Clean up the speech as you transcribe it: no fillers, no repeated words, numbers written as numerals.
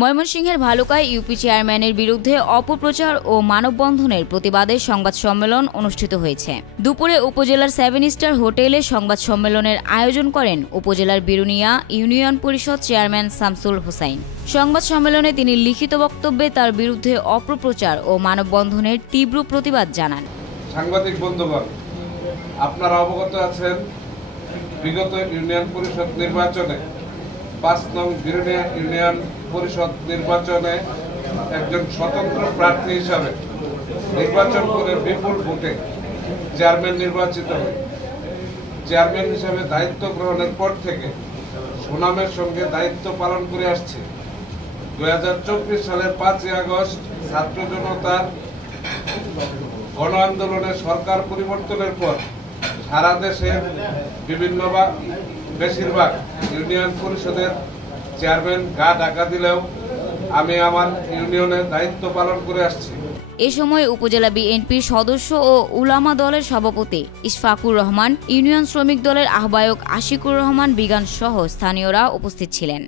ময়মনসিংহের ভালুকায় ইউপি চেয়ারম্যানের বিরুদ্ধে অপপ্রচার ও মানববন্ধনের প্রতিবাদে সংবাদ সম্মেলন অনুষ্ঠিত হয়েছে। দুপুরে উপজেলার 7 স্টার হোটেলে সংবাদ সম্মেলনের আয়োজন করেন উপজেলার বিরুনিয়া ইউনিয়ন পরিষদ চেয়ারম্যান শামসুল হোসাইন। সংবাদ সম্মেলনে তিনি লিখিত বক্তব্যে তার বিরুদ্ধে অপপ্রচার ও মানববন্ধনের তীব্র প্রতিবাদ জানান। সাংবাদিক বন্ধুগণ, আপনারা অবগত আছেন, বিগত ইউনিয়ন পরিষদ নির্বাচনে 5 নং বিরুনিয়া ইউনিয়ন পরিষদ নির্বাচনে একজন স্বতন্ত্র প্রার্থী হিসাবে নির্বাচন করে বিপুল ভোটে চেয়ারম্যান নির্বাচিত হন। চেয়ারম্যান হিসাবে দায়িত্ব গ্রহণের পর থেকে সুনামের সঙ্গে দায়িত্ব পালন করে আসছে। 2024 সালের 5ই আগস্ট ছাত্র জনতার গণ আন্দোলনে সরকার পরিবর্তনের পর সারা দেশের বেশিরভাগ ইউনিয়ন পরিষদের চেয়ারম্যান গা ঢাকা দিলেও আমি আমার ইউনিয়নের দায়িত্ব পালন করে আসছি। এ সময় উপজেলা বিএনপির সদস্য ও উলামা দলের সভাপতি ইশফাকুর রহমান, ইউনিয়ন শ্রমিক দলের আহ্বায়ক আশিকুর রহমান বিগান সহ স্থানীয়রা উপস্থিত ছিলেন।